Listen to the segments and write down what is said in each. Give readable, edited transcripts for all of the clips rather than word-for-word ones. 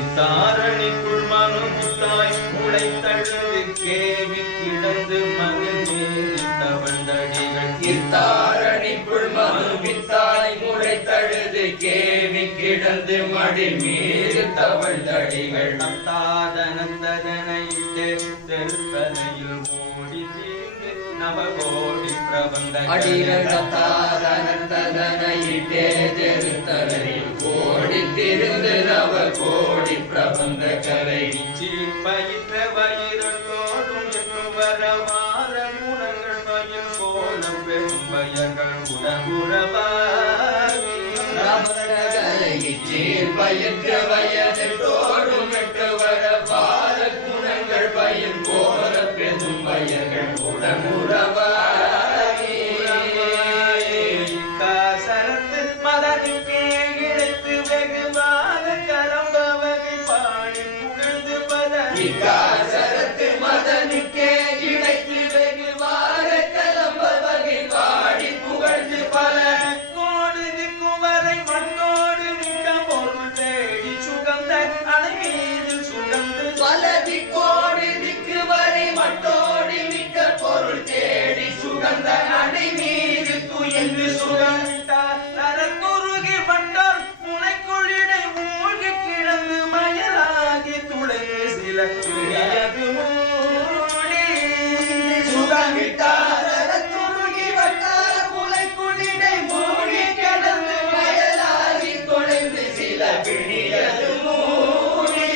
இத்தாரணிக்குள் மனு முத்தாய் முளை தழுது கேவி கிடந்து மகிழ்ந்தேறி தவழ்ந்தடிகள் இத்தாரணிக்குள் மனு வித்தாய் முளை தழுது கேவி கிடந்து மடி மீது தவழ்ந்தடிகள் நந்தாதனந்ததனையிட்டே தெருக்கலையில் ஓடி தீர்ந்து நவகோடி பிரபந்த அடிகள் நந்தாதனந்ததனையிட்டே தெருத்தலையில் ஓடி திருந்து நவ கோடி பிரபந்த கலை பயிற்ற வயிறோடும் எட்டும் வரவார குணங்கள் பயில் போல பெரும் பயங்கள் உடம்புறவாகி பயிற்ற வயதோடும் எட்டு வரவார குணங்கள் பயில் போல பெரும் பயர்கள் உடம்புறவாகி சரத்து மதனுக்கே இழைத்து வெகுவாக கலம்ப வகை பாடி புகழ்ந்து சரத்து மதனுக்கே இழைத்து வெகுவாக கலம்ப வகை பாடி புகழ்ந்து பல கோடு திக்குவரை மண்ணோடு மிக்க பொருள் தேடி சுகந்த அணை மீது சுகந்து பலதி கோடி திக்கு வரை மட்டோடி மிக்க பொருள் தேடி சுகந்த அணை மீது துயந்து சுகந்தார் நரக்குருகி வண்டார் முனைக்குழிடை மூழ்கி கிடந்து மயலாகி துளைந்து சில துணியது மூடி சுகமிட்டார் துருகி வட்டார் முளைக்குழிடை மூடி கிடந்து மயலாகி தொலைந்து சில பிணியது மூடி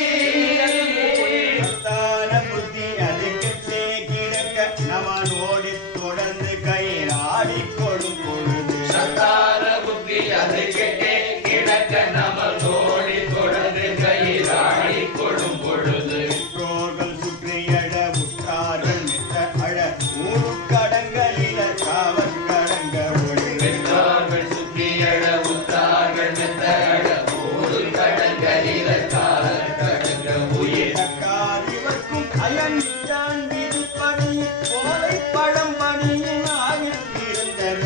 புத்தி அதுக்கு கிடக்க நமனோடி தொடர்ந்து கையாடி கொடும் பொழுது சத்தார புத்தி அது கெட்டே கிடக்க நமனோடி தொடர்ந்து கையாடி கொடும் பொழுது ோர்கள் சுற்றியட உற்றார்கள் மித்த அழ ஊரு கடங்களில காவற்கடங்க ஒளி பெற்றார்கள் சுற்றியட உற்றார்கள் மெத்தட ஊரு கடற்கரில கால கடங்க உயிர் காதிவர்க்கும் அயன்தான் விதிப்படி கோலை பழம் பணியின் ஆகியிருந்தன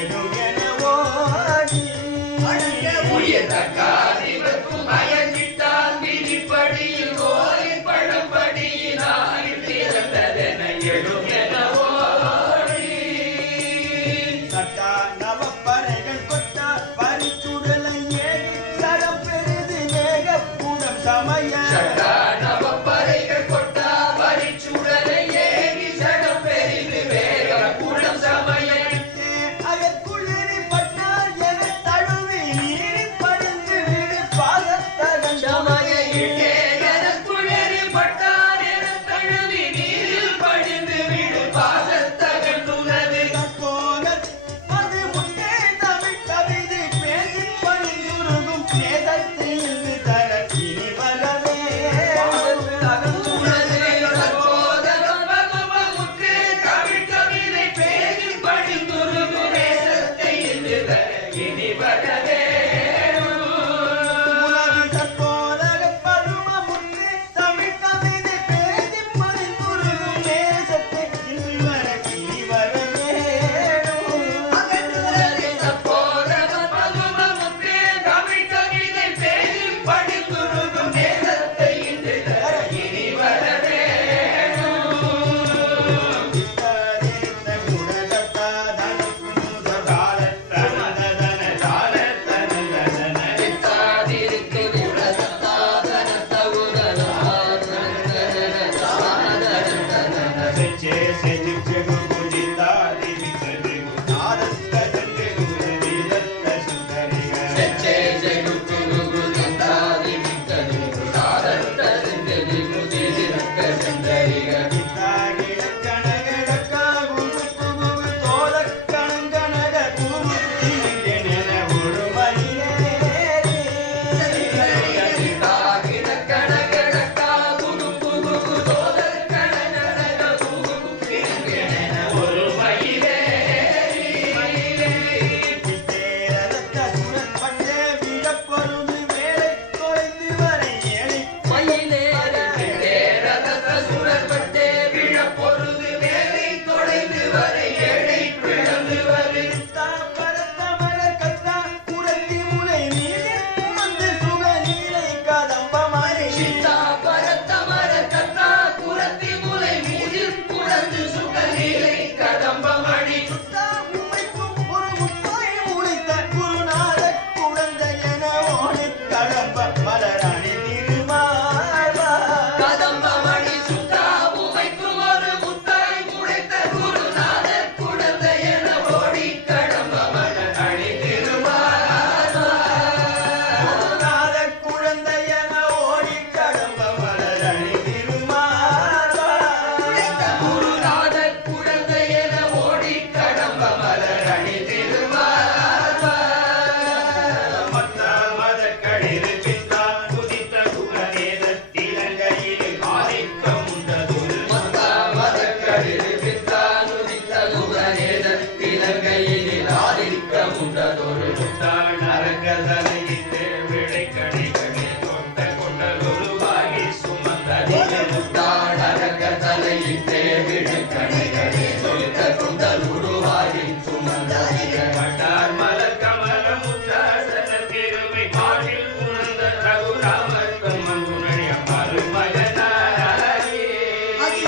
என ஓடி உயிர் தக்காதிவர்க்கும் அயஞ்சிட்டால் விதிப்படியில் கோயில் பழம்படியினால் திறந்ததென எழும் என ஓடி சட்டா நவப்பறைகள் கொட்டார் பரிச்சுடலை ஏறி சரம் பெரிது ஏக கூடம் சமய சட்டானவ பறைகள் கொட்டா பரிச்சுடலை ஏறி சடம் பெரிது வேக குளம் சமயத்து அகக்குளிரி பட்டார் என தழுவி நீரி படிந்து விடு பாகத்தகன் சமயிட்டே எனக்குளறி பட்டார் என தழுவி நீரில் படிந்து விடு பாசத்தகன்றுனது தக்கோலத் அது முன்னே தமிழ் கவிதை பேசி பணிந்துருகும் பேதத்தில் தர இனி வரவே கடம்ப மலராணி திருமார்பா கதம்பமணி சுத்தா உமைக்கும் ஒரு முத்தாய் முளைத்த குருநாதர் குழந்தை என ஓடி கடம்ப மலரணி திருமார்பா குருநாத குழந்தை என ஓடி கடம்ப மலராணி திருமார்பா குருநாதர் குழந்தை என ஓடி கடம்ப மலரணி திருமார்பா மத்த மதக்களில் பித்தான் குதித்த குலநேதத்தில் இலங்கையில் ஆதிக்கம் உண்டதொரு மதக்களில் பித்தானுதித்த குகநேதத்தில் இலங்கையில் ஆதிக்கம் உண்டதொரு முட்டாள் அரங்கதலையிட்டு விளைக்கணிகளே தொட்ட கொண்டதொருவாகி சுமந்ததிலே முட்டாளரக தலையிட்டே விழுக்கணைகளே சொலித்த குண்டல் உருவாகி சுமந்ததிக பட்டார் மலர் கமல முத்தாசன திருமை பாடில் உணர்ந்த ரகுராமர் தம்மன் துணைய மருமகனாரே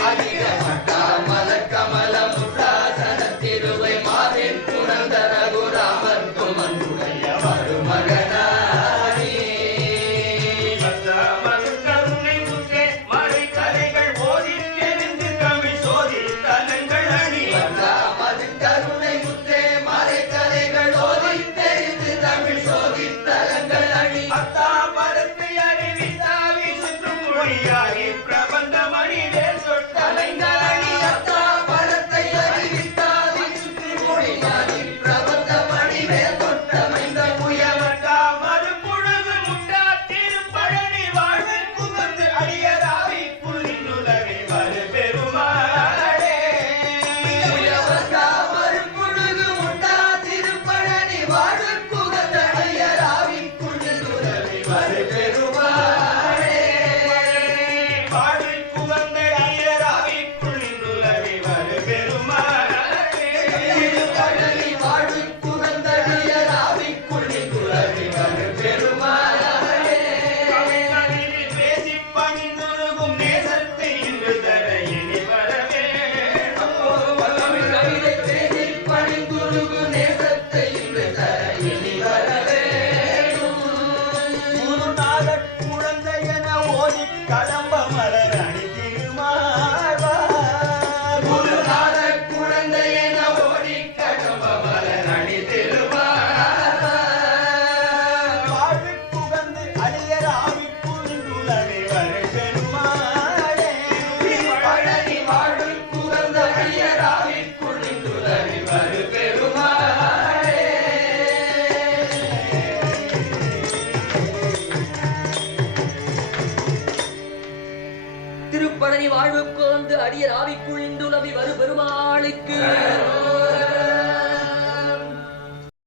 அதிகமட்டா மலர் கமல முத்தாசன திருவை மாறில் உணர்ந்த ரகுராமர் துமனுடைய மருமகனாரே பத்தாமன் கருணை முத்தே மறைக்கலைகள் ஓதி தெரிந்து தமிழ் சோதி தலங்கள் அணி மது கருணை முத்தே மறைக்கலைகள் ஓதி தெரிந்து தமிழ் சோதித்தலங்கள் அணி அத்தா பரத்தை அறிவித்தாவி சுற்றும் மொழியாகி பிரபந்த மணிவேல் சொட்டலைங்கள் அணி அத்தா பரத்தை அறிவித்தாதி சுற்றி மொழியாகி பிரபந்த மணிவேல் தொட்டமைந்த புயவட்டா மறுபொழுது முட்டா திருப்பழனி வாழ்வு புகழ்ந்து அடியராவி புள்ளினுலகை வரு பெருமாளே புயவர்கா மறுபொழுது உண்டா திருப்பழனி வாழு புகழ்ந்த ஐயராவிக்குள் உறவி வரு பெருமாளே வாழ்வு புகழ்ந்த அடியராவி புள்ளினுலகை வரு பெருமாளே திருப்பழனி வாழு புகழ்ந்த ஐயராவிக்குள் உறவி வரு பெருமாளே கவிகளில் பேசிப் பணிந்துருகும் நேசத்தை இன்று தர இனி வரவே கவிதை பேசில் பணிந்துருகு நேசத்தை இன்று தர இனி வரவே குருநாத குழந்தை என ஓடி கடம்ப மலராணி திருமார்பா குருநாத குழந்தை என ஓடி கடம்ப மலரணி திருமார்பா வாழ்வு புகழ்ந்து அடியர் ஆவி புரிந்துலகை வரை பெருமாளே பழனி வாழு புகழ்ந்த ஐயராவிக்குள் உறவி வரு பெருமாளே திருப்பழனி வாழ்வுக்கு வந்து அடியர் ஆவிக்குள் இந்துலவி வரு பெருமாளுக்கு